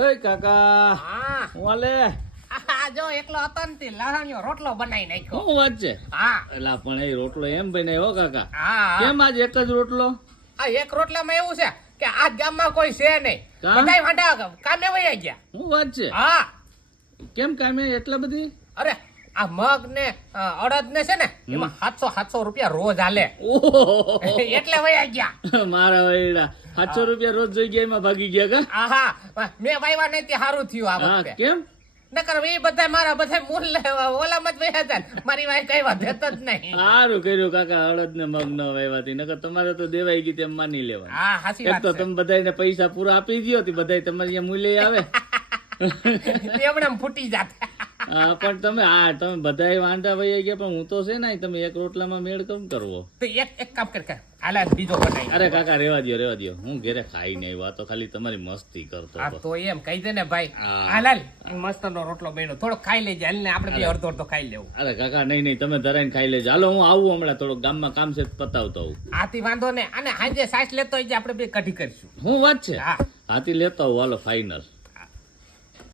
ઓય કાકા હા વાલે આ જો એકલો હતો ને તે લહાણિયો રોટલો બનાવી નાખ્યો. શું વાત છે? હા એલા પણ એ રોટલો એમ બનાવ્યો હો કાકા. હા કેમ આજ એક જ રોટલો? આ એક રોટલામાં એવું છે કે આ ગામમાં કોઈ છે નહીં, કા? બધાય વાંઢા કામે વયા ગયા. શું વાત છે? હા કેમ કામે એટલા બધી? અરે આ મગ ને અડદ ને છે ને એમાં 700 રૂપિયા રોજ હાલે ઓહો એટલે વયા ગયા. મારા વૈડા 700 રૂપિયા રોજ જોઈ ગયા એમાં ભાગી ગયા કા? આહા મેં વાયવા નહીં તે સારું થયું આ હા વખતે. કેમ? નકર એ બધા મારા બધા મૂળ ઓલામાં જ વયા હતા. મારી વાય કઈ વધત જ નહીં. સારું કર્યું કાકા, અડદ ને મગ ન વાયવાથી, નકર તમારે તો દેવાઈ ગઈ તેમ માની લેવાનું. હા સાચી એક વાત તો છે. તમે બધાને પૈસા પૂરા આપી દો તો બધાય તમારી અહીંયા મૂલ્ય આવે. એમણે ફૂટી જાત. હા પણ તમે બધાય વાંઢા વહી ગયા, પણ હું તો છે ને તમે એક રોટલામાં મેળ કેમ કરવો? તો એક કામ કર હાલા બીજો બનાવી. અરે કાકા રેવા દ્યો, હું ઘરે ખાઈ નહીં આવ્યો, આ તો ખાલી તમારી મસ્તી કરતો હા હતો. તો એમ કહી દે ને ભાઈ. હા. હાલ મસ્ત નો રોટલો બન્યો, થોડો ખાઈ લેજે. હાલ ને આપણે બે અડધો અડધો ખાઈ લેવું. અરે કાકા નહીં તમે ધરાઈને ખાઈ લેજો. હાલો હું આવું હમણાં, થોડુંક ગામમાં કામ છે પતાવતો આવું. આથી વાંધો ને અને આજે સાસ લેતો હોય આપણે બે કઢી કરીશું. શું વાત છે? હા હાથી લેતો આવું, હાલો ફાઈનલ.